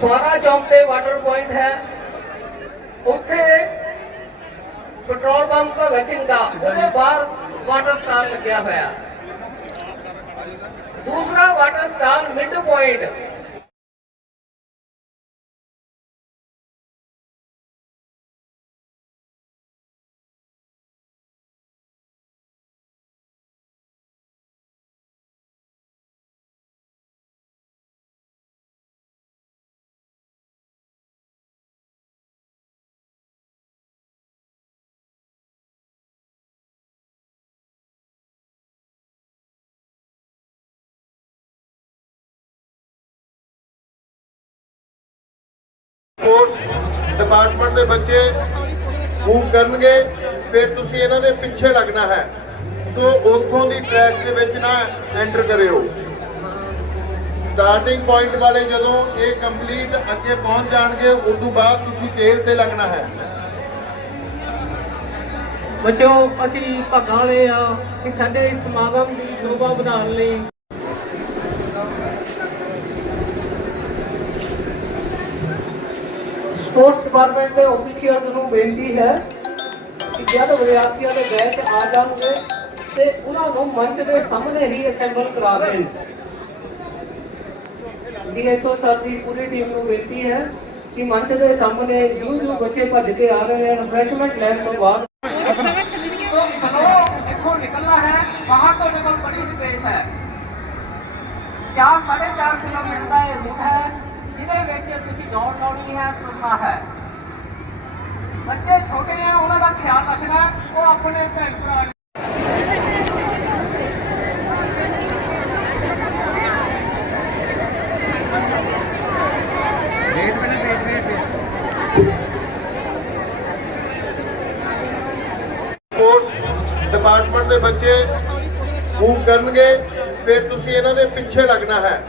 ਫੁਆਰਾ ਚੌਂਕ ਤੇ water point ਹੈ। ਉੱਥੇ ਪੈਟਰੋਲ ਪੰਪ ਭਗਤ ਸਿੰਘ ਦਾ ਉਹਦੇ ਬਾਹਰ ਵਾਟਰ ਸਟਾਰ ਲੱਗਿਆ ਹੋਇਆ। ਦੂਸਰਾ water star mid point sports department ਦੇ ਬੱਚੇ ਮੂਵ ਕਰਨਗੇ, ਫਿਰ ਤੁਸੀਂ ਇਹਨਾਂ ਦੇ ਪਿੱਛੇ ਲੱਗਣਾ ਹੈ। ਸੋ ਉੱਥੋਂ ਦੀ ਟਰੈਕ ਦੇ ਵਿੱਚ ਨਾ ਐਂਟਰ ਕਰਿਓ। ਸਟਾਰਟਿੰਗ ਪੁਆਇੰਟ ਵਾਲੇ ਜਦੋਂ ਇਹ ਕੰਪਲੀਟ ਅੱਗੇ ਪਹੁੰਚ ਜਾਣਗੇ, ਉਸ ਤੋਂ ਬਾਅਦ ਤੁਸੀਂ ਤੇਲ ਤੇ ਲੱਗਣਾ ਹੈ। ਬੱਚੋ ਅਸੀਂ ਭਾਗਾਂ ਵਾਲੇ ਆ ਕਿ ਸਾਡੇ ਇਸ ਸਮਾਗਮ ਦੀ ਸ਼ੋਭਾ ਵਧਾਉਣ ਲਈ ਸਪੋਰਟਸ ਡਿਪਾਰਟਮੈਂਟ ਦੇ ਅਫੀਸ਼ੀਅਲਸ ਨੂੰ ਬੇਨਤੀ ਹੈ ਕਿ ਜਦ ਵਿਦਿਆਰਥੀਆਂ ਦੇ ਬੈਚ ਆ ਜਾਣਗੇ ਤੇ ਉਹਨਾਂ ਨੂੰ ਮੰਚ ਦੇ ਸਾਹਮਣੇ ਹੀ ਅਸੈਂਬਲ ਕਰਾ ਦੇਣ। ਡੀਐਸਓ ਸਰ ਦੀ ਪੂਰੀ ਟੀਮ ਨੂੰ ਬੇਨਤੀ ਹੈ ਕਿ ਮੰਚ ਦੇ ਸਾਹਮਣੇ ਜੋ ਜੋ ਬੱਚੇ ਭੱਜ ਕੇ ਆ ਰਹੇ ਹਨ ਰਿਫਰੈਸ਼ਮੈਂਟ ਲੈਣ ਤੋਂ ਬਾਅਦ। ਦੇਖੋ ਨਿਕਲਣਾ ਹੈ ਬਾਹਰ ਤੋਂ ਨਿਕਲ ਬੜੀ ਸਪੇਸ ਹੈ। 4 4.5 ਕਿਲੋਮੀਟਰ ਦਾ ਇਹ ਰੂਟ ਹੈ। ਵਿੱਚ ਤੁਸੀਂ ਹੈ ਤੁਰਨਾ ਹੈ ਬੱਚੇ ਛੋਟੇ ਆ ਉਹਨਾਂ ਦਾ ਖਿਆਲ ਰੱਖਣਾ ਉਹ ਆਪਣੇ ਭੈਣ ਭਰਾ ਡਿਪਾਰਟਮੈਂਟ ਦੇ ਬੱਚੇ ਮੂਵ ਕਰਨਗੇ, ਫਿਰ ਤੁਸੀਂ ਇਹਨਾਂ ਦੇ ਪਿੱਛੇ ਲੱਗਣਾ ਹੈ।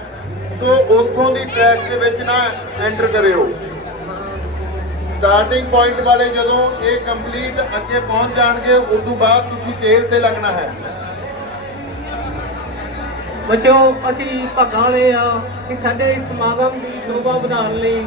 ਸੋ ਉੱਥੋਂ ਦੀ ਟਰੈਕ ਦੇ ਵਿੱਚ ਨਾ ਐਂਟਰ ਕਰਿਓ। ਸਟਾਰਟਿੰਗ ਪੁਆਇੰਟ ਵਾਲੇ ਜਦੋਂ ਇਹ ਕੰਪਲੀਟ ਅੱਗੇ ਪਹੁੰਚ ਜਾਣਗੇ ਉਸ ਤੋਂ ਬਾਅਦ ਤੁਸੀਂ ਤੇਲ ਤੇ ਲੱਗਣਾ ਹੈ। ਬੱਚੋ ਅਸੀਂ ਭਾਗਾਂ ਵਾਲੇ ਆ ਕਿ ਸਾਡੇ ਸਮਾਗਮ ਦੀ ਸ਼ੋਭਾ ਵਧਾਉਣ ਲਈ